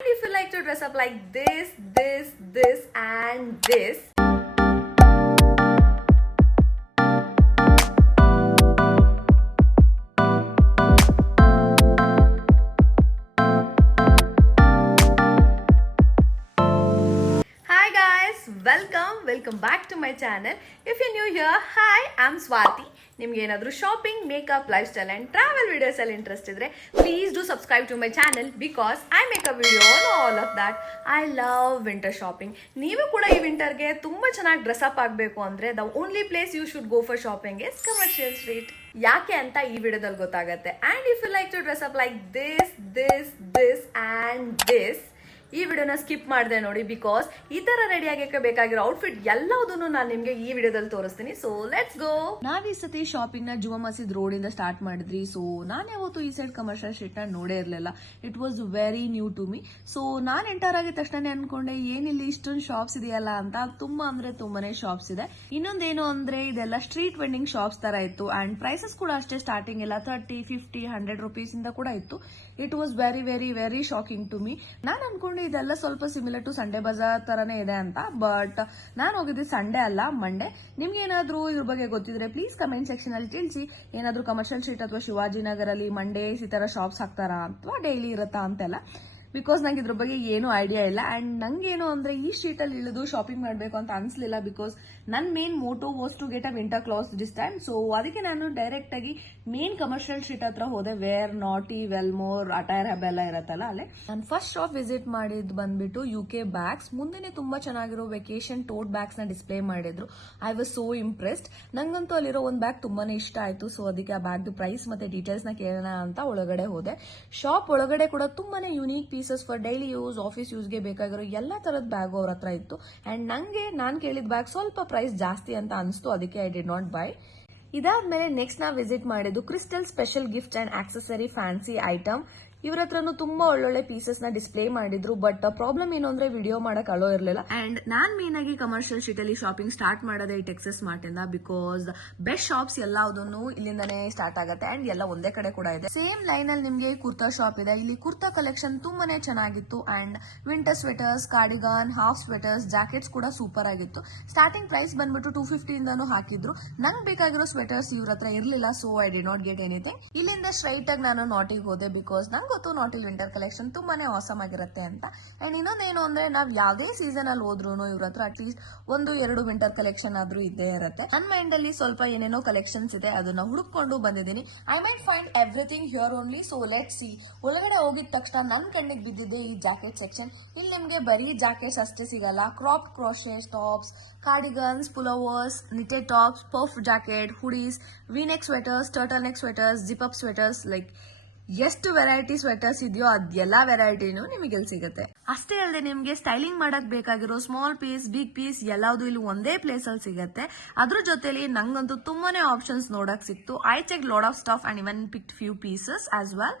If you like to dress up like this, and this, hi guys, welcome back to my channel. If you're new here, hi, I'm Swati. ನಿಮ್ಗೆ ಏನಾದರೂ shopping, makeup, lifestyle and travel videos ಅಲ್ಲಿ interest ಇದ್ರೆ please do subscribe to my channel because I make a video on all of that. I love winter shopping. ನೀವು ಕೂಡ ಈ ವಿಂಟರ್ಗೆ ತುಂಬ ಚೆನ್ನಾಗಿ dress up ಆಗಬೇಕು ಅಂದರೆ the only place you should go for shopping is commercial street. ಯಾಕೆ ಅಂತ ಈ ವಿಡಿಯೋದಲ್ಲಿ ಗೊತ್ತಾಗುತ್ತೆ. And if you like to dress up like this and this, ಈ ವಿಡಿಯೋನ ಸ್ಕಿಪ್ ಮಾಡಿದೆ ನೋಡಿ, ಬಿಕಾಸ್ ಈ ತರ ರೆಡಿ ಆಗಕ್ಕೆ ಬೇಕಾಗಿರೋ ಔಟ್ಫಿಟ್ ಎಲ್ಲದನ್ನು ನಾನು ನಿಮ್ಗೆ ಈ ವಿಡಿಯೋದಲ್ಲಿ ತೋರಿಸ್ತೀನಿ. So let's go. ನಾವ್ ಈ ಸತಿ ಶಾಪಿಂಗ್ ನ ಜುಮಾ ಮಸೀದ್ ರೋಡ್ ಇಂದ ಸ್ಟಾರ್ಟ್ ಮಾಡಿದ್ರಿ. ಸೊ ನಾನು ಯಾವತ್ತು ಈ ಸೈಡ್ ಕಮರ್ಷಿಯಲ್ ಸ್ಟ್ರೀಟ್ ನ ನೋಡೇ ಇರ್ಲಿಲ್ಲ. It was very new to me. So ನಾನ್ ಎಂಟರ್ ಆಗಿದ ತಕ್ಷಣ ಅನ್ಕೊಂಡೆ ಏನಿಲ್ಲಿ ಇಷ್ಟೊಂದು ಶಾಪ್ಸ್ ಇದೆಯಲ್ಲ ಅಂತ. ತುಂಬಾ ಅಂದ್ರೆ ತುಂಬಾನೇ ಶಾಪ್ಸ್ ಇದೆ. ಇನ್ನೊಂದೇನು ಅಂದ್ರೆ ಇದೆಲ್ಲ ಸ್ಟ್ರೀಟ್ ವೆಂಡಿಂಗ್ ಶಾಪ್ಸ್ ತರ ಇತ್ತು. ಅಂಡ್ ಪ್ರೈಸಸ್ ಕೂಡ ಅಷ್ಟೇ, ಸ್ಟಾರ್ಟಿಂಗ್ ಎಲ್ಲ 30, 50, 100 ರುಪೀಸ್ ಇಂದ ಕೂಡ ಇತ್ತು. It was very very very shocking to me. ನಾನು ಅನ್ಕೊಂಡೆ ಇದೆಲ್ಲ ಸ್ವಲ್ಪ ಸಿಮಿಲರ್ ಟು ಸಂಡೇ ಬಜಾರ್ ತರನೇ ಇದೆ ಅಂತ. ಬಟ್ ನಾನು ಹೋಗಿದ್ದೆ ಸಂಡೇ ಅಲ್ಲ, ಮಂಡೇ. ನಿಮ್ಗೆ ಏನಾದ್ರೂ ಇದ್ರ ಬಗ್ಗೆ ಗೊತ್ತಿದ್ರೆ ಪ್ಲೀಸ್ ಕಮೆಂಟ್ ಸೆಕ್ಷನ್ ಅಲ್ಲಿ ತಿಳಿಸಿ. ಏನಾದ್ರೂ ಕಮರ್ಷಿಯಲ್ ಸ್ಟ್ರೀಟ್ ಅಥವಾ ಶಿವಾಜಿನಗರ್ ಅಲ್ಲಿ ಮಂಡೇಸ್ ಈ ತರ ಶಾಪ್ಸ್ ಹಾಕ್ತಾರಾ ಅಥವಾ ಡೈಲಿ ಇರುತ್ತಾ ಅಂತೆಲ್ಲ, ಬಿಕಾಸ್ ನಂಗೆ ಇದ್ರ ಬಗ್ಗೆ ಏನು ಐಡಿಯಾ ಇಲ್ಲ. ಅಂಡ್ ನಂಗೇನು ಅಂದ್ರೆ ಈ ಸ್ಟ್ರೀಟ್ ಅಲ್ಲಿ ಇಳಿದು ಶಾಪಿಂಗ್ ಮಾಡಬೇಕು ಅಂತ ಅನ್ಸ್ಲಿಲ್ಲ, ಬಿಕಾಸ್ ನನ್ನ main motto was to get a winter clothes this time. So ಅದಕ್ಕೆ ನಾನು ಡೈರೆಕ್ಟ್ ಆಗಿ ಮೇನ್ ಕಮರ್ಷಿಯಲ್ ಸ್ಟ್ರೀಟ್ ಹತ್ರ ಹೋದೆ, ವೇರ್ ನಾಟಿ, ವೆಲ್ಮೋರ್, ಅಟೈರ್ ಹಬ್ ಎಲ್ಲ ಇರತ್ತಲ್ಲ ಅಲ್ಲೇ. ನಾನು ಫಸ್ಟ್ ಶಾಪ್ ವಿಸಿಟ್ ಮಾಡಿದ್ ಬಂದ್ಬಿಟ್ಟು UK ಬ್ಯಾಗ್ಸ್. ಮುಂದೆನೆ ತುಂಬಾ ಚೆನ್ನಾಗಿರೋ ವೆಕೇಶನ್ ಟೋಟ್ ಬ್ಯಾಗ್ಸ್ ನ ಡಿಸ್ಪ್ಲೇ ಮಾಡಿದ್ರು. I was so impressed. ನಂಗಂತೂ ಅಲ್ಲಿರೋ ಒಂದು ಬ್ಯಾಗ್ ತುಂಬಾನೇ ಇಷ್ಟ ಆಯ್ತು. ಸೊ ಅದಕ್ಕೆ ಆ ಬ್ಯಾಗ್ ಪ್ರೈಸ್ ಮತ್ತೆ ಡೀಟೇಲ್ಸ್ ನ ಕೇಳೋಣ ಅಂತ ಒಳಗಡೆ ಹೋದೆ. ಶಾಪ್ ಒಳಗಡೆ ಕೂಡ ತುಂಬಾನೇ unique pieces for daily use, office ಯೂಸ್ಗೆ ಬೇಕಾಗಿರೋ ಎಲ್ಲ ತರದ ಬ್ಯಾಗ್ ಅವ್ರ ಹತ್ರ ಇತ್ತು. ಅಂಡ್ ನಂಗೆ ನಾನು ಕೇಳಿದ ಬ್ಯಾಗ್ ಸ್ವಲ್ಪ ಪ್ರೈಸ್ ಜಾಸ್ತಿ ಅಂತ ಅನಿಸ್ತು, ಅದಕ್ಕೆ ಐ ಡಿಡ್ ನಾಟ್ ಬೈ. ಇದಾದ್ಮೇಲೆ ನೆಕ್ಸ್ಟ್ ನಾವು ವಿಸಿಟ್ ಮಾಡಿದ್ದು crystal special gift and accessory fancy item. ಇವ್ರ ಹತ್ರನು ತುಂಬಾ ಒಳ್ಳೊಳ್ಳೆ ಪೀಸಸ್ ನ ಡಿಸ್ಪ್ಲೇ ಮಾಡಿದ್ರು. ಬಟ್ ಪ್ರಾಬ್ಲಮ್ ಏನು ಅಂದ್ರೆ ವಿಡಿಯೋ ಮಾಡಕ್ ಅಲೋ ಇರಲಿಲ್ಲ. ಅಂಡ್ ನಾನ್ ಮೇನ್ ಆಗಿ ಕಮರ್ಷಿಯಲ್ ಸ್ಟ್ರೀಟ್ ಅಲ್ಲಿ ಶಾಪಿಂಗ್ ಸ್ಟಾರ್ಟ್ ಮಾಡೋದೇ ಈ ಟೆಕ್ಸಸ್ ಮಾರ್ಟ್ ಇಂದ, ಬಿಕಾಸ್ ಬೆಸ್ಟ್ ಶಾಪ್ಸ್ ಎಲ್ಲದನ್ನು ಇಲ್ಲಿಂದಾನೇ ಸ್ಟಾರ್ಟ್ ಆಗುತ್ತೆ. ಅಂಡ್ ಎಲ್ಲ ಒಂದೇ ಕಡೆ ಕೂಡ ಇದೆ. ಸೇಮ್ ಲೈನ್ ಅಲ್ಲಿ ನಿಮ್ಗೆ ಕುರ್ತಾ ಶಾಪ್ ಇದೆ. ಇಲ್ಲಿ ಕುರ್ತಾ ಕಲೆಕ್ಷನ್ ತುಂಬಾನೇ ಚೆನ್ನಾಗಿತ್ತು. And winter sweaters, cardigan, half sweaters, jackets ಕೂಡ ಸೂಪರ್ ಆಗಿತ್ತು. ಸ್ಟಾರ್ಟಿಂಗ್ ಪ್ರೈಸ್ ಬಂದ್ಬಿಟ್ಟು 250 ಇಂದಾನು ಹಾಕಿದ್ರು. ನಂಗೆ ಬೇಕಾಗಿರೋ ಸ್ವೆಟರ್ಸ್ ಇವ್ರ ಹತ್ರ ಇರ್ಲಿಲ್ಲ. So I did not get anything. ಇಲ್ಲಿಂದ ಸ್ಟ್ರೈಟ್ ಆಗಿ ನಾನು ನಾಟಿಗೆ ಹೋದೆ, ಬಿಕಾಸ್ ಗೊತ್ತು ನಾಟಿ ವಿಂಟರ್ ಕಲೆಕ್ಷನ್ ತುಂಬಾನೇ ಆಸಮ್ ಆಗಿರುತ್ತೆ ಅಂತ. ಅಂಡ್ ಇನ್ನೊಂದೇನು ಅಂದ್ರೆ ನಾವ್ ಯಾವ್ದೇ ಸೀಸನ್ ಅಲ್ಲಿ ಹೋದ್ರು ಇವ್ರ ಹತ್ರ ಅಟ್ಲೀಸ್ಟ್ 1-2 ವಿಂಟರ್ ಕಲೆಕ್ಷನ್ ಆದ್ರೂ ಇದ್ದೇ ಇರುತ್ತೆ. ನನ್ನ ಮೈಂಡ್ ಅಲ್ಲಿ ಸ್ವಲ್ಪ ಏನೇನೋ ಕಲೆಕ್ಷನ್ಸ್ ಇದೆ, ಅದನ್ನ ಹುಡುಕೊಂಡು ಬಂದಿದ್ದೀನಿ. I might find everything here only. So let see. ಒಳಗಡೆ ಹೋಗಿದ ತಕ್ಷಣ ನನ್ ಕಣ್ಣಿಗೆ ಬಿದ್ದಿದೆ ಈ ಜಾಕೆಟ್ ಸೆಕ್ಷನ್. ಇಲ್ಲಿ ನಿಮ್ಗೆ ಬರೀ ಜಾಕೆಟ್ಸ್ ಅಷ್ಟೇ ಸಿಗಲ್ಲ. Crop crochets, tops, cardigans, pullovers, knitted tops, puff jacket, hoodies, V neck sweaters, turtle neck sweaters, zip up sweaters, like ಎಷ್ಟು ವೆರೈಟಿ ಸ್ವೆಟರ್ಸ್ ಇದೆಯೋ ಅದೆಲ್ಲಾ ವೆರೈಟಿನೂ ನಿಮಗೆ ಇಲ್ಲಿ ಸಿಗುತ್ತೆ. ಅಷ್ಟೇ ಅಲ್ಲದೆ ನಿಮ್ಗೆ ಸ್ಟೈಲಿಂಗ್ ಮಾಡಕ್ ಬೇಕಾಗಿರೋ ಸ್ಮಾಲ್ ಪೀಸ್, ಬಿಗ್ ಪೀಸ್ ಎಲ್ಲಾವುದು ಇಲ್ಲಿ ಒಂದೇ ಪ್ಲೇಸ್ ಅಲ್ಲಿ ಸಿಗುತ್ತೆ. ಅದ್ರ ಜೊತೆಲಿ ನಂಗಂತೂ ತುಂಬಾನೇ ಆಪ್ಷನ್ಸ್ ನೋಡಕ್ ಸಿಕ್ತು. I check lot of stuff and even pick few pieces as well.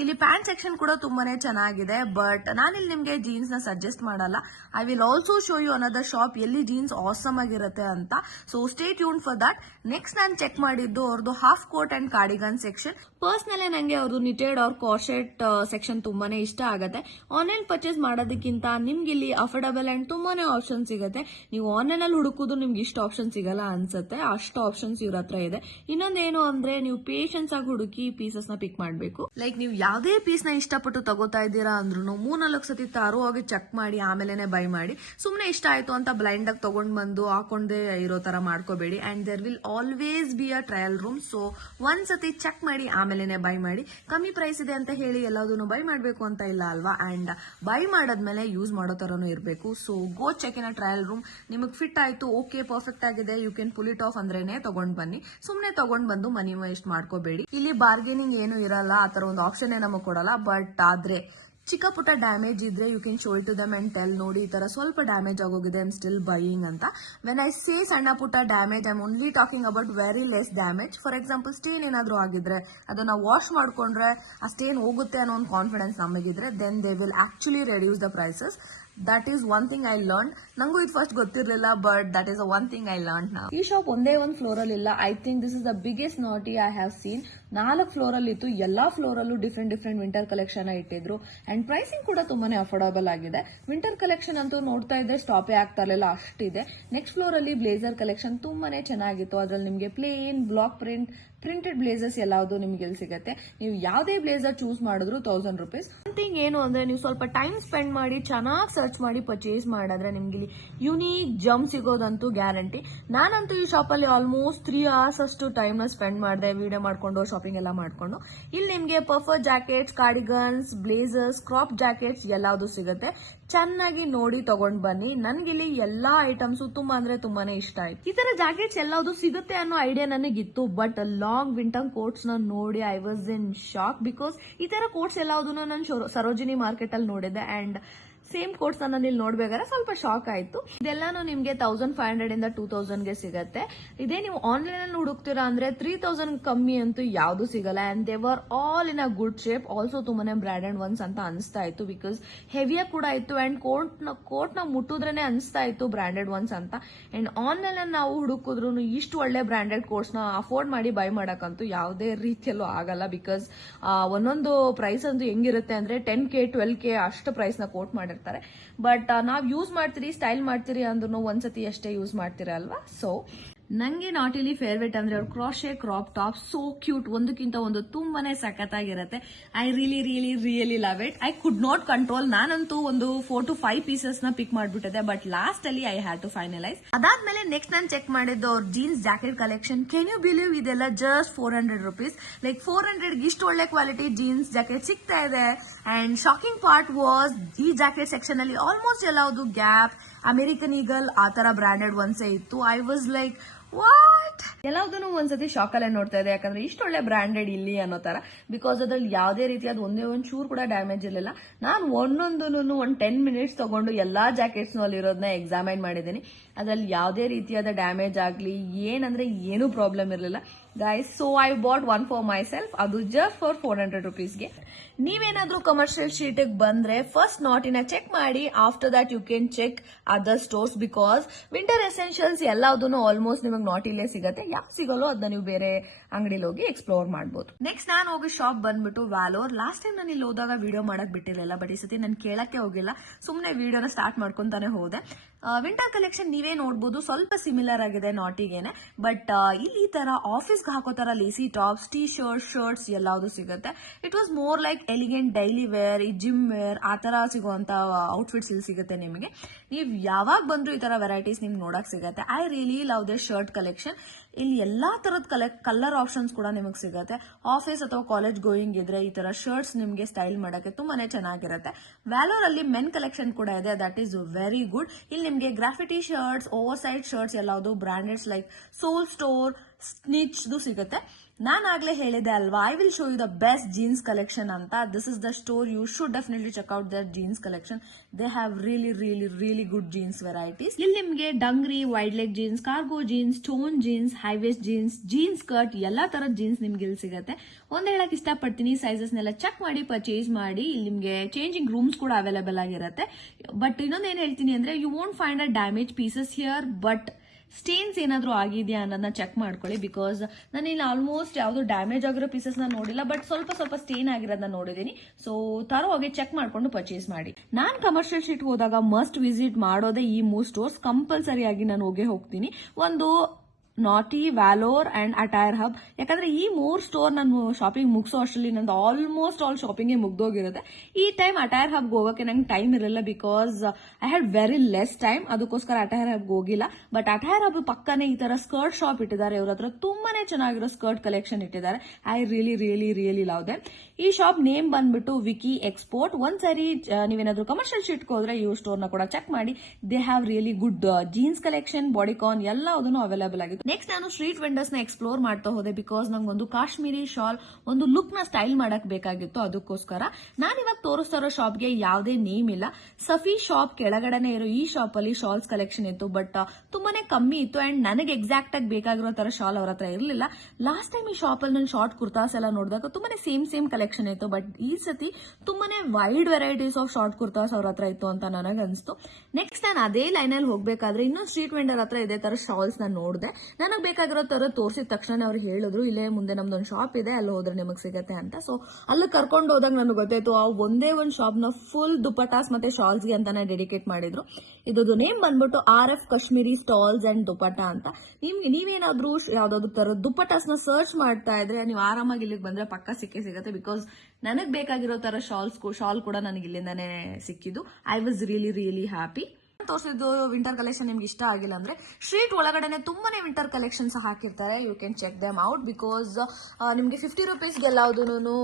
ಇಲ್ಲಿ ಪ್ಯಾಂಟ್ ಸೆಕ್ಷನ್ ಕೂಡ ತುಂಬಾನೇ ಚೆನ್ನಾಗಿದೆ. ಬಟ್ ನಾನಿಲ್ಲಿ ನಿಮ್ಗೆ ಜೀನ್ಸ್ ನ ಸಜೆಸ್ಟ್ ಮಾಡಲ್ಲ. I will also show you another shop ಎಲ್ಲಿ ಜೀನ್ಸ್ ಆಸಮ್ ಆಗಿರುತ್ತೆ ಅಂತ. So stay tune for that. Next ನಾನು ಚೆಕ್ ಮಾಡಿದ್ದು ಅವ್ರದ್ದು half coat and cardigan section. Personally ನಂಗೆ ಅವ್ರದ್ದು ನಿಟೆಡ್ ಅವ್ರ ಕಾರ್ಸೆಟ್ ಸೆಕ್ಷನ್ ತುಂಬಾನೇ ಇಷ್ಟ ಆಗುತ್ತೆ. ಆನ್ಲೈನ್ ಪರ್ಚೇಸ್ ಮಾಡೋದಕ್ಕಿಂತ ನಿಮ್ಗೆ ಇಲ್ಲಿ ಅಫೋರ್ಡಬಲ್ ಅಂಡ್ ತುಂಬಾನೇ ಆಪ್ಷನ್ ಸಿಗುತ್ತೆ. ನೀವು ಆನ್ಲೈನ್ ಅಲ್ಲಿ ಹುಡುಕುದು ನಿಮ್ಗೆ ಇಷ್ಟ ಆಪ್ಷನ್ ಸಿಗಲ್ಲ ಅನ್ಸುತ್ತೆ, ಅಷ್ಟು ಆಪ್ಷನ್ಸ್ ಇವ್ರ ಹತ್ರ ಇದೆ. ಇನ್ನೊಂದೇನು ಅಂದ್ರೆ ನೀವು ಪೇಷನ್ಸ್ ಆಗಿ ಹುಡುಕಿ ಪೀಸಸ್ ನ ಪಿಕ್ ಮಾಡ್ಬೇಕು. ಲೈಕ್ ನೀವು ಯಾವ್ದೇ ಪೀಸ್ ನ ಇಷ್ಟಪಟ್ಟು ತಗೋತಾ ಇದ್ದೀರಾ ಅಂದ್ರೂ 3-4 ಸತಿ ತರೋಗಿ ಚೆಕ್ ಮಾಡಿ ಆಮೇಲೆನೆ ಬೈ ಮಾಡಿ. ಸುಮ್ನೆ ಇಷ್ಟ ಆಯ್ತು ಅಂತ ಬ್ಲೈಂಡ್ ಆಗಿ ತಗೊಂಡ್ ಬಂದು ಹಾಕೊಂಡೇ ಇರೋ ತರ ಮಾಡ್ಕೋಬೇಡಿ. And there will always be a trial room. So ಒಂದ್ ಸತಿ ಚೆಕ್ ಮಾಡಿ ಆಮೇಲೆನೆ ಬೈ ಮಾಡಿ. ಕಮ್ಮಿ ಪ್ರೈಸ್ ಇದೆ ಅಂತ ಹೇಳಿ ಎಲ್ಲದನ್ನು ಬೈ ಮಾಡಬೇಕು ಅಂತ ಇಲ್ಲ ಅಲ್ವಾ. ಅಂಡ್ ಬೈ ಮಾಡಾದ್ಮೇಲೆ ಯೂಸ್ ಮಾಡೋ ತರನು ಇರಬೇಕು. So go check in a trial room. ನಿಮಗೆ ಫಿಟ್ ಆಯ್ತು, ಓಕೆ ಪರ್ಫೆಕ್ಟ್ ಆಗಿದೆ, you can pull it off ಅಂದ್ರೇನೆ ತಗೊಂಡ್ ಬನ್ನಿ. ಸುಮ್ನೆ ತಗೊಂಡ್ ಬಂದು ಮನಿ ವೇಸ್ಟ್ ಮಾಡ್ಕೋಬೇಡಿ. ಇಲ್ಲಿ ಬಾರ್ಗೇನಿಂಗ್ ಏನು ಇರಲ್ಲ, ಆತರ ಒಂದು ಆಪ್ಷನ್ ನಮಗೆ ಕೊಡಲ್ಲ. ಬಟ್ ಆದ್ರೆ ಚಿಕ್ಕ ಪುಟ್ಟ ಡ್ಯಾಮೇಜ್ ಇದ್ರೆ you can show it to them and tell, ನೋಡಿ ಈ ತರ ಸ್ವಲ್ಪ ಡ್ಯಾಮೇಜ್ ಆಗೋಗಿದೆ, ಐ ಆಮ್ ಸ್ಟಿಲ್ ಬೈಯಿಂಗ್ ಅಂತ. ವೆನ್ ಐ ಸೇ ಸಣ್ಣ ಪುಟ್ಟ damage, I am only talking about very less damage. For example stain ಏನಾದ್ರು ಆಗಿದ್ರೆ ಅದನ್ನ ವಾಶ್ ಮಾಡ್ಕೊಂಡ್ರೆ ಆ ಸ್ಟೇನ್ ಹೋಗುತ್ತೆ ಅನ್ನೋ ಒಂದು ಕಾನ್ಫಿಡೆನ್ಸ್ ನಮಗಿದ್ರೆ then they will actually reduce the prices. That is one thing I learn. ನಂಗೂ ಇದು ಫಸ್ಟ್ ಗೊತ್ತಿರಲಿಲ್ಲ, but that is one thing I learn now. ಈ ಶಾಪ್ ಒಂದೇ ಒಂದು ಫ್ಲೋರ್ ಅಲ್ಲಿ ಇಲ್ಲ. I think this is the biggest Nauti I have seen. 4 floor ಅಲ್ಲಿ ಇತ್ತು. ಎಲ್ಲಾ ಫ್ಲೋರ್ ಅಲ್ಲೂ ಡಿಫ್ರೆಂಟ್ ವಿಂಟರ್ ಕಲೆಕ್ಷನ್ ಇಟ್ಟಿದ್ರು ಅಂಡ್ ಪ್ರೈಸಿಂಗ್ ಕೂಡ ತುಂಬಾನೇ ಅಫೋರ್ಡಬಲ್ ಆಗಿದೆ. ವಿಂಟರ್ ಕಲೆಕ್ಷನ್ ಅಂತೂ ನೋಡ್ತಾ ಇದ್ದೆ ಸ್ಟಾಪೇ ಆಗ್ತಾ ಇರಲಿಲ್ಲ, ಅಷ್ಟಿದೆ. ನೆಕ್ಸ್ಟ್ ಫ್ಲೋರ್ ಅಲ್ಲಿ ಬ್ಲೇಸರ್ ಕಲೆಕ್ಷನ್ ತುಂಬಾನೇ ಚೆನ್ನಾಗಿತ್ತು. ಅದ್ರಲ್ಲಿ ನಿಮಗೆ ಪ್ಲೇನ್ ಬ್ಲಾಕ್ ಪ್ರಿಂಟೆಡ್ ಬ್ಲೇಸರ್ಸ್ ಎಲ್ಲಾವುದು ನಿಮ್ಗೆ ಎಲ್ಲಿ ಸಿಗುತ್ತೆ. ನೀವು ಯಾವುದೇ ಬ್ಲೇಸರ್ ಚೂಸ್ ಮಾಡಿದ್ರು 1000 ರೂಪೀಸ್. ಥಿಂಗ್ ಏನು ಅಂದ್ರೆ ನೀವು ಸ್ವಲ್ಪ ಟೈಮ್ ಸ್ಪೆಂಡ್ ಮಾಡಿ ಚೆನ್ನಾಗಿ ಸರ್ಚ್ ಮಾಡಿ ಪರ್ಚೇಸ್ ಮಾಡಿದ್ರೆ ನಿಮ್ಗೆ ಇಲ್ಲಿ ಯುನೀಕ್ ಜಮ್ ಸಿಗೋದಂತೂ ಗ್ಯಾರಂಟಿ. ನಾನಂತೂ ಈ ಶಾಪಲ್ಲಿ ಆಲ್ಮೋಸ್ಟ್ 3 hours ಅಷ್ಟು ಟೈಮ್ ನ ಸ್ಪೆಂಡ್ ಮಾಡಿದೆ, ವಿಡಿಯೋ ಮಾಡ್ಕೊಂಡು ಶಾಪಿಂಗ್ ಎಲ್ಲ ಮಾಡ್ಕೊಂಡು. ಇಲ್ಲಿ ನಿಮ್ಗೆ puffer jackets, cardigans, blazers, crop jackets ಎಲ್ಲಾವುದು ಸಿಗುತ್ತೆ. ಚೆನ್ನಾಗಿ ನೋಡಿ ತಗೊಂಡ್ ಬನ್ನಿ. ನನ್ಗಿಲ್ಲಿ ಎಲ್ಲಾ ಐಟಮ್ಸ್ ತುಂಬಾ ಅಂದ್ರೆ ತುಂಬಾನೇ ಇಷ್ಟ ಆಯ್ತು. ಈ ತರ ಜಾಕೆಟ್ಸ್ ಎಲ್ಲಾವುದು ಸಿಗುತ್ತೆ ಅನ್ನೋ ಐಡಿಯಾ ನನಗಿತ್ತು, ಬಟ್ ಲಾಂಗ್ ವಿಂಟರ್ ಕೋಟ್ಸ್ ನ ನೋಡಿ I was in shock. Because ಈ ತರ ಕೋಟ್ಸ್ ಎಲ್ಲಾವುದನ್ನು ನಾನು ಸರೋಜಿನಿ ಮಾರ್ಕೆಟ್ ಅಲ್ಲಿ ನೋಡಿದ್ದೆ ಅಂಡ್ ಸೇಮ್ ಕೋಟ್ಸ್ ನಾನು ಇಲ್ಲಿ ನೋಡ್ಬೇಕಾದ್ರೆ ಸ್ವಲ್ಪ ಶಾಕ್ ಆಯ್ತು. ಇದೆಲ್ಲಾನು ನಿಮ್ಗೆ 1500 ಇಂದ 2000 ಗೆ ಸಿಗತ್ತೆ. ಇದೇ ನೀವು ಆನ್ಲೈನ್ ಅಲ್ಲಿ ಹುಡುಕ್ತೀರಾ ಅಂದ್ರೆ 3000 ಕಮ್ಮಿ ಅಂತೂ ಯಾವ್ದು ಸಿಗಲ್ಲ. And they were all in a good shape. Also ತುಂಬಾನೇ ಬ್ರಾಂಡೆಡ್ ಒನ್ಸ್ ಅಂತ ಅನಿಸ್ತಾ ಇತ್ತು, ಬಿಕಾಸ್ ಹೆವಿಯಾಗಿ ಕೂಡ ಇತ್ತು ಅಂಡ್ ಕೋಟ್ ನ ಮುಟ್ಟಿದ್ರೇನೆ ಅನಿಸ್ತಾ ಇತ್ತು ಬ್ರಾಂಡೆಡ್ ಒನ್ಸ್ ಅಂತ. ಅಂಡ್ ಆನ್ಲೈನ್ ಅಲ್ಲಿ ನಾವು ಹುಡುಕಿದ್ರು ಇಷ್ಟು ಒಳ್ಳೆ ಬ್ರಾಂಡೆಡ್ ಕೋಟ್ಸ್ ನ ಅಫೋರ್ಡ್ ಮಾಡಿ ಬೈ ಮಾಡಕ್ಕಂತೂ ಯಾವುದೇ ರೀತಿಯಲ್ಲೂ ಆಗಲ್ಲ. ಬಿಕಾಸ್ ಒಂದೊಂದು ಪ್ರೈಸ್ ಅಂತೂ ಹೆಂಗಿರುತ್ತೆ ಅಂದ್ರೆ 10K 12K ಅಷ್ಟು ಪ್ರೈಸ್ ನ ಕೋಟ್ ಮಾಡಿರ್ತಾರೆ. ಬಟ್ ನಾವ್ ಯೂಸ್ ಮಾಡ್ತೀರಿ, ಸ್ಟೈಲ್ ಮಾಡ್ತೀರಿ ಅಂದ್ರೂ ಒಂದ್ಸತಿ ಅಷ್ಟೇ ಯೂಸ್ ಮಾಡ್ತೀರಾ ಅಲ್ವಾ. ಸೊ ನಂಗೆ ನಾಟಿಲಿ ಫೇವ್ರೇಟ್ ಅಂದ್ರೆ ಅವ್ರ crochet crop top, so cute, ಒಂದಕ್ಕಿಂತ ಒಂದು ತುಂಬಾನೇ ಸಖತ್ತಾಗಿರುತ್ತೆ. I really love it. I could not control. ನಾನಂತೂ ಒಂದು 4 to 5 ಪೀಸಸ್ ನ ಪಿಕ್ ಮಾಡ್ಬಿಟ್ಟಿದೆ, ಬಟ್ ಲಾಸ್ಟ್ ಅಲ್ಲಿ ಐ ಹ್ಯಾಡ್ ಟು ಫೈನಲೈಸ್. ಅದಾದ್ಮೇಲೆ ನೆಕ್ಸ್ಟ್ ನಾನು ಚೆಕ್ ಮಾಡಿದ್ದು ಅವ್ರ jeans jacket collection. Can you believe ಇದೆಲ್ಲ ಜಸ್ಟ್ 400 ರೂಪೀಸ್. ಲೈಕ್ 400 ಇಷ್ಟು ಒಳ್ಳೆ ಕ್ವಾಲಿಟಿ ಜೀನ್ಸ್ ಜಾಕೆಟ್ ಸಿಗ್ತಾ ಇದೆ. ಅಂಡ್ ಶಾಕಿಂಗ್ ಪಾರ್ಟ್ ವಾಸ್ ಈ ಜಾಕೆಟ್ ಸೆಕ್ಷನ್ ಅಲ್ಲಿ ಆಲ್ಮೋಸ್ಟ್ ಎಲ್ಲಾವುದು ಗ್ಯಾಪ್, ಅಮೆರಿಕನ್ ಈಗಲ್ ಆ ತರ ಬ್ರಾಂಡೆಡ್ ಒನ್ಸೇ ಇತ್ತು. ಐ ವಾಸ್ ಲೈಕ್ ವಾಟ್, ಎಲ್ಲಾವ್ದನ್ನು ಒಂದ್ಸತಿ ಶಾಕ್ ಅಲ್ಲೇ ನೋಡ್ತಾ ಇದೆ, ಯಾಕಂದ್ರೆ ಇಷ್ಟೊಳ್ಳೆ ಬ್ರಾಂಡೆಡ್ ಇಲ್ಲಿ ಅನ್ನೋ ತರ. ಬಿಕಾಸ್ ಅದ್ರಲ್ಲಿ ಯಾವುದೇ ರೀತಿಯಾದ ಒಂದೇ ಒಂದು ಚೂರು ಕೂಡ ಡ್ಯಾಮೇಜ್ ಇರಲಿಲ್ಲ. ನಾನು ಒಂದೊಂದನ್ನು ಒಂದು 10 minutes ತಗೊಂಡು ಎಲ್ಲಾ ಜಾಕೆಟ್ಸ್ ನಲ್ಲಿ ಇರೋದನ್ನ ಎಕ್ಸಾಮೈನ್ ಮಾಡಿದ್ದೀನಿ. ಅದ್ರಲ್ಲಿ ಯಾವುದೇ ರೀತಿಯಾದ ಡ್ಯಾಮೇಜ್ ಆಗ್ಲಿ ಏನಂದ್ರೆ ಏನೂ ಪ್ರಾಬ್ಲಮ್ ಇರಲಿಲ್ಲ guys. So I bought one for myself, ಅದು ಜಸ್ಟ್ ಫಾರ್ 400 ರೂಪೀಸ್ಗೆ. ನೀವೇನಾದ್ರೂ ಕಮರ್ಷಿಯಲ್ ಸ್ಟ್ರೀಟ್ ಬಂದ್ರೆ ಫಸ್ಟ್ ನಾಟಿನ ಚೆಕ್ ಮಾಡಿ, after that you can check other stores. Because winter essentials ಎಲ್ಲಾವುದನ್ನು ಆಲ್ಮೋಸ್ಟ್ ನಿಮಗೆ ನಾಟಿಲೇ ಸಿಗುತ್ತೆ. ಯಾಕೆ ಸಿಗಲ್ಲೋ ಅದನ್ನ ನೀವು ಬೇರೆ ಅಂಗಡಿಲಿ ಹೋಗಿ ಎಕ್ಸ್ಪ್ಲೋರ್ ಮಾಡಬಹುದು. ನೆಕ್ಸ್ಟ್ ನಾನು ಹೋಗಿ ಶಾಪ್ ಬಂದ್ಬಿಟ್ಟು ವ್ಯಾಲೋರ್. ಲಾಸ್ಟ್ ಟೈಮ್ ನಾನು ಇಲ್ಲಿ ಹೋದಾಗ ವಿಡಿಯೋ ಮಾಡಕ್ ಬಿಟ್ಟಿರಲಿಲ್ಲ, ಬಟ್ ಈ ಸತಿ ನಾನು ಕೇಳಕ್ಕೆ ಹೋಗಿಲ್ಲ, ಸುಮ್ಮನೆ ವಿಡಿಯೋನ ಸ್ಟಾರ್ಟ್ ಮಾಡ್ಕೊಂತಾನೆ ಹೋದೆ. ವಿಂಟರ್ ಕಲೆಕ್ಷನ್ ನೀವೇ ನೋಡಬಹುದು, ಸ್ವಲ್ಪ ಸಿಮಿಲರ್ ಆಗಿದೆ ನಾಟಿಗೆನೆ. ಬಟ್ ಇಲ್ಲಿ ಈ ತರ ಆಫೀಸ್ಗೆ ಹಾಕೋ ತರ ಲೇಸಿ ಟಾಪ್ಸ್, ಟೀ ಶರ್ಟ್ಸ್ ಎಲ್ಲಾವುದು ಸಿಗುತ್ತೆ. It was more like elegant daily wear, ಈ ಜಿಮ್ ವೇರ್ ಆ ತರ ಸಿಗುವಂತ ಔಟ್ಫಿಟ್ಸ್ ಇಲ್ಲಿ ಸಿಗುತ್ತೆ ನಿಮಗೆ. ನೀವು ಯಾವಾಗ ಬಂದ್ರು ಈ ತರ ವೆರೈಟೀಸ್ ನಿಮ್ಗೆ ನೋಡಕ್ ಸಿಗುತ್ತೆ. I really love the shirt collection. ಇಲ್ಲಿ ಎಲ್ಲಾ ತರದ ಕಲರ್ ಆಪ್ಷನ್ಸ್ ಕೂಡ ನಿಮಗೆ ಸಿಗುತ್ತೆ. ಆಫೀಸ್ ಅಥವಾ ಕಾಲೇಜ್ ಗೋಯಿಂಗ್ ಇದ್ರೆ ಈ ತರ ಶರ್ಟ್ಸ್ ನಿಮಗೆ ಸ್ಟೈಲ್ ಮಾಡಕ್ಕೆ ತುಂಬಾನೇ ಚೆನ್ನಾಗಿರುತ್ತೆ. ವ್ಯಾಲೋರ್ ಅಲ್ಲಿ ಮೆನ್ ಕಲೆಕ್ಷನ್ ಕೂಡ ಇದೆ, ದಟ್ ಈಸ್ ವೆರಿ ಗುಡ್. ಇಲ್ಲಿ ನಿಮಗೆ graffiti shirts, over side shirts ಎಲ್ಲಾವುದು ಬ್ರಾಂಡೆಡ್ಸ್ ಲೈಕ್ ಸೋಲ್ ಸ್ಟೋರ್, ಸ್ನಿಚ್ದು ಸಿಗುತ್ತೆ. ನಾನು ಆಗ್ಲೇ ಹೇಳಿದೆ ಅಲ್ವಾ, I will show you the best jeans collection ಅಂತ. This is the store, you should definitely check out their jeans collection. They have really good jeans varieties. ಇಲ್ಲಿ ನಿಮಗೆ dungaree, wide leg jeans, cargo jeans, stone jeans, high waist jeans, jeans skirt ಎಲ್ಲಾ ತರದ jeans ನಿಮ್ಗೆ ಇಲ್ಲಿ ಸಿಗುತ್ತೆ. ಒಂದ್ ಹೇಳಕ್ ಇಷ್ಟಪಡ್ತೀನಿ, ಸೈಜಸ್ನೆಲ್ಲ ಚೆಕ್ ಮಾಡಿ ಪರ್ಚೇಸ್ ಮಾಡಿ. ಇಲ್ಲಿ ನಿಮ್ಗೆ ಚೇಂಜಿಂಗ್ ರೂಮ್ಸ್ ಕೂಡ ಅವೈಲೇಬಲ್ ಆಗಿರುತ್ತೆ. ಬಟ್ ಇನ್ನೊಂದು ಏನ್ ಹೇಳ್ತೀನಿ ಅಂದ್ರೆ, you won't find a damage pieces here, but stains ಏನಾದ್ರು ಆಗಿದೆಯಾ ಅನ್ನೋದನ್ನ ಚೆಕ್ ಮಾಡ್ಕೊಳ್ಳಿ. ಬಿಕಾಸ್ ನಾನು ಇಲ್ಲಿ ಆಲ್ಮೋಸ್ಟ್ ಯಾವ್ದು ಡ್ಯಾಮೇಜ್ ಆಗಿರೋ ಪೀಸಸ್ ನ ನೋಡಿಲ್ಲ, ಬಟ್ ಸ್ವಲ್ಪ ಸ್ಟೇನ್ ಆಗಿರೋದನ್ನ ನೋಡಿದೀನಿ. ಸೊ ತರೋ ಹೋಗಿ ಚೆಕ್ ಮಾಡ್ಕೊಂಡು ಪರ್ಚೇಸ್ ಮಾಡಿ. ನಾನ್ ಕಮರ್ಷಿಯಲ್ ಸ್ಟ್ರೀಟ್ ಹೋದಾಗ ಮಸ್ಟ್ ವಿಸಿಟ್ ಮಾಡೋದೇ ಈ 3 ಸ್ಟೋರ್ಸ್ ಕಂಪಲ್ಸರಿ ಆಗಿ ನಾನು ಹೋಗ್ತೀನಿ. ಒಂದು ನಾಟಿ, ವ್ಯಾಲೋರ್ ಅಂಡ್ ಅಟೈರ್ ಹಬ್. ಯಾಕಂದ್ರೆ ಈ 3 ಸ್ಟೋರ್ ನಾನು ಶಾಪಿಂಗ್ ಮುಗಿಸೋ ಅಷ್ಟರಲ್ಲಿ ನಂದು ಆಲ್ಮೋಸ್ಟ್ ಆಲ್ ಶಾಪಿಂಗ್ ಮುಗ್ದೋಗಿರುತ್ತೆ. ಈ ಟೈಮ್ ಅಟೈರ್ ಹಬ್ ಹೋಗಕ್ಕೆ ನಂಗೆ ಟೈಮ್ ಇರಲಿಲ್ಲ, because I had very less time. ಅದಕ್ಕೋಸ್ಕರ ಅಟೈರ್ ಹಬ್ ಹೋಗಿಲ್ಲ. ಬಟ್ ಅಟೈರ್ ಹಬ್ ಪಕ್ಕನೆ ಈ ತರ ಸ್ಕರ್ಟ್ ಶಾಪ್ ಇಟ್ಟಿದ್ದಾರೆ. ಇವ್ರ ಹತ್ರ ತುಂಬಾನೇ ಚೆನ್ನಾಗಿರೋ ಸ್ಕರ್ಟ್ ಕಲೆಕ್ಷನ್ ಇಟ್ಟಿದ್ದಾರೆ. I really love them. ಈ ಶಾಪ್ ನೇಮ್ ಬಂದ್ಬಿಟ್ಟು ವಿಕಿ ಎಕ್ಸ್ಪೋರ್ಟ್. ಒಂದ್ಸರಿ ನೀವೇನಾದ್ರೂ ಕಮರ್ಷಿಯಲ್ ಸ್ಟ್ರೀಟ್ ಹೋದ್ರೆ ಈ ಸ್ಟೋರ್ ನ ಕೂಡ ಚೆಕ್ ಮಾಡಿ. They have really good jeans collection, bodycon ಎಲ್ಲದನ್ನು ಅವೈಲೇಬಲ್ ಆಗಿದೆ. ನೆಕ್ಸ್ಟ್ ನಾನು ಸ್ಟ್ರೀಟ್ ವೆಂಡರ್ಸ್ ನ ಎಕ್ಸ್ಪ್ಲೋರ್ ಮಾಡ್ತಾ ಹೋದೆ ಬಿಕಾಸ್ ನಂಗೆ ಒಂದು ಕಾಶ್ಮೀರಿ ಶಾಲ್ ಒಂದು ಲುಕ್ ನ ಸ್ಟೈಲ್ ಮಾಡಕ್ ಬೇಕಾಗಿತ್ತು. ಅದಕ್ಕೋಸ್ಕರ ನಾನು ಇವಾಗ ತೋರಿಸ್ತಾ ಇರೋ ಶಾಪ್ಗೆ ಯಾವುದೇ ನೇಮ್ ಇಲ್ಲ. ಸಫಿ ಶಾಪ್ ಕೆಳಗಡೆನೆ ಇರೋ ಈ ಶಾಪ್ ಅಲ್ಲಿ ಶಾಲ್ಸ್ ಕಲೆಕ್ಷನ್ ಇತ್ತು, ಬಟ್ ತುಂಬಾನೇ ಕಮ್ಮಿ ಇತ್ತು ಅಂಡ್ ನನಗೆ ಎಕ್ಸಾಕ್ಟ್ ಆಗಿ ಬೇಕಾಗಿರೋ ತರ ಶಾಲ್ ಅವ್ರ ಹತ್ರ ಇರಲಿಲ್ಲ. ಲಾಸ್ಟ್ ಟೈಮ್ ಈ ಶಾಪ್ ಅಲ್ಲಿ ನಾನು ಶಾರ್ಟ್ ಕುರ್ತಾಸ್ ಎಲ್ಲ ನೋಡಿದಾಗ ತುಂಬಾನೇ ಸೇಮ್ ಕಲೆಕ್ಷನ್ ಇತ್ತು, ಬಟ್ ಈ ಸತಿ ತುಂಬಾನೇ wide varieties of short kurtas ಅವ್ರ ಹತ್ರ ಇತ್ತು ಅಂತ ನನಗೆ ಅನಿಸ್ತು. ನೆಕ್ಸ್ಟ್ ನಾನು ಅದೇ ಲೈನ್ ಅಲ್ಲಿ ಹೋಗ್ಬೇಕಾದ್ರೆ ಇನ್ನೊಂದು ಸ್ಟ್ರೀಟ್ ವೆಂಡರ್ ಹತ್ರ ಇದೇ ತರ ಶಾಲ್ಸ್ ನ ನೋಡಿದೆ. ನನಗೆ ಬೇಕಾಗಿರೋ ತರ ತೋರಿಸಿದ ತಕ್ಷಣ ಅವ್ರು ಹೇಳಿದ್ರು ಇಲ್ಲೇ ಮುಂದೆ ನಮ್ದೊಂದು ಶಾಪ್ ಇದೆ, ಅಲ್ಲಿ ಹೋದ್ರೆ ನಿಮಗೆ ಸಿಗತ್ತೆ ಅಂತ. ಸೊ ಅಲ್ಲಿ ಕರ್ಕೊಂಡು ಹೋದಾಗ ನನಗೆ ಗೊತ್ತಾಯ್ತು ಆ ಒಂದೇ ಒಂದು ಶಾಪ್ ನ ಫುಲ್ ದುಪಟಾಸ್ ಮತ್ತೆ ಶಾಲ್ಸ್ ಗೆ ಅಂತಾನೆ ಡೆಡಿಕೇಟ್ ಮಾಡಿದ್ರು. ಇದ್ದು ನೇಮ್ ಬಂದ್ಬಿಟ್ಟು RF Kashmiri stalls and dupatta ಅಂತ. ನೀವೇನಾದ್ರೂ ಯಾವ್ದಾದ್ರು ತರ ದುಪಟಾಸ್ ನ ಸರ್ಚ್ ಮಾಡ್ತಾ ಇದ್ರೆ ನೀವು ಆರಾಮಾಗಿ ಇಲ್ಲಿಗೆ ಬಂದ್ರೆ ಪಕ್ಕ ಸಿಗತ್ತೆ. ಬಿಕಾಸ್ ನನಗ್ ಬೇಕಾಗಿರೋ ತರ ಶಾಲ್ ಕೂಡ ನನಗೆ ಇಲ್ಲಿಂದಾನೇ ಸಿಕ್ಕಿದ್ದು. I was really happy. ತೋರಿಸಿದ್ದು ವಿಂಟರ್ ಕಲೆಕ್ಷನ್ ನಿಮ್ಗೆ ಇಷ್ಟ ಆಗಿಲ್ಲ ಅಂದ್ರೆ ಸ್ಟ್ರೀಟ್ ಒಳಗಡೆನೆ ತುಂಬಾನೇ ವಿಂಟರ್ ಕಲೆಕ್ಷನ್ಸ್ ಹಾಕಿರ್ತಾರೆ. You can check them out because ನಿಮ್ಗೆ 50 ರೂಪೀಸ್ಗೆ ಎಲ್ಲಾವುದೂ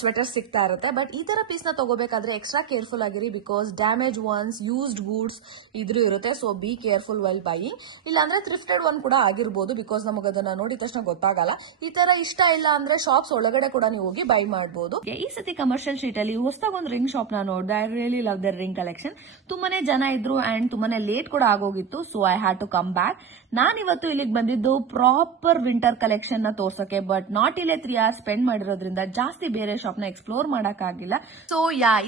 ಸ್ವೆಟರ್ ಸಿಗ್ತಾ ಇರುತ್ತೆ. ಬಟ್ ಈ ತರ ಪೀಸ್ ನ ತಗೋಬೇಕಾದ್ರೆ ಎಕ್ಸ್ಟ್ರಾ ಕೇರ್ಫುಲ್ ಆಗಿರಿ because damage once, used goods ಇದ್ರೂ ಇರುತ್ತೆ. So be careful while buying. ಇಲ್ಲಾಂದ್ರೆ ಥ್ರಿಫ್ಟೆಡ್ ಒನ್ ಕೂಡ ಆಗಿರ್ಬೋದು ಬಿಕಾಸ್ ನಮಗೆ ಅದನ್ನ ನೋಡಿದ ತಕ್ಷಣ ಗೊತ್ತಾಗಲ್ಲ. ಈ ತರ ಇಷ್ಟ ಇಲ್ಲ ಅಂದ್ರೆ ಶಾಪ್ಸ್ ಒಳಗಡೆ ಕೂಡ ನೀವು ಹೋಗಿ ಬೈ ಮಾಡಬಹುದು. ಈ ಸತಿ ಕಮರ್ಷಿಯಲ್ ಸ್ಟ್ರೀಟ್ ಅಲ್ಲಿ ಹೊಸದಾಗಿ ಒಂದು ರಿಂಗ್ ಶಾಪ್ ನ ನೋಡಿದೆ. I really love their ring collection. ತುಂಬಾನೇ ಜನ ಇದ್ರು ಅಂಡ್ ತುಂಬಾನೇ ಲೇಟ್ ಕೂಡ ಆಗೋಗಿತ್ತು. So I had to come back. ನಾನು ಇವತ್ತು ಇಲ್ಲಿಗೆ ಬಂದಿದ್ದು ಪ್ರಾಪರ್ ವಿಂಟರ್ ಕಲೆಕ್ಷನ್ ನ ತೋರ್ಸಕ್ಕೆ, ಬಟ್ ನಾಟ್ ಇಲ್ಲೇ 3 hours ಸ್ಪೆಂಡ್ ಮಾಡಿರೋದ್ರಿಂದ ಜಾಸ್ತಿ ಬೇರೆ ಶಾಪ್ ನ ಎಕ್ಸ್ಪ್ಲೋರ್ ಮಾಡಕ್ ಆಗಿಲ್ಲ. ಸೊ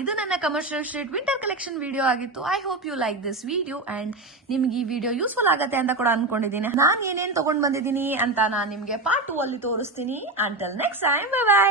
ಇದು ನನ್ನ Commercial Street winter collection video ಆಗಿತ್ತು. I hope you like this video and ನಿಮ್ಗೆ ಈ ವಿಡಿಯೋ ಯೂಸ್ಫುಲ್ ಆಗತ್ತೆ ಅಂತ ಕೂಡ ಅನ್ಕೊಂಡಿದ್ದೀನಿ. ನಾನು ಏನೇನ್ ತಗೊಂಡ್ ಬಂದಿದ್ದೀನಿ ಅಂತ ನಾನು ನಿಮ್ಗೆ ಪಾರ್ಟ್ 2 ಅಲ್ಲಿ ತೋರಿಸ್ತೀನಿ. Until next time, bye bye.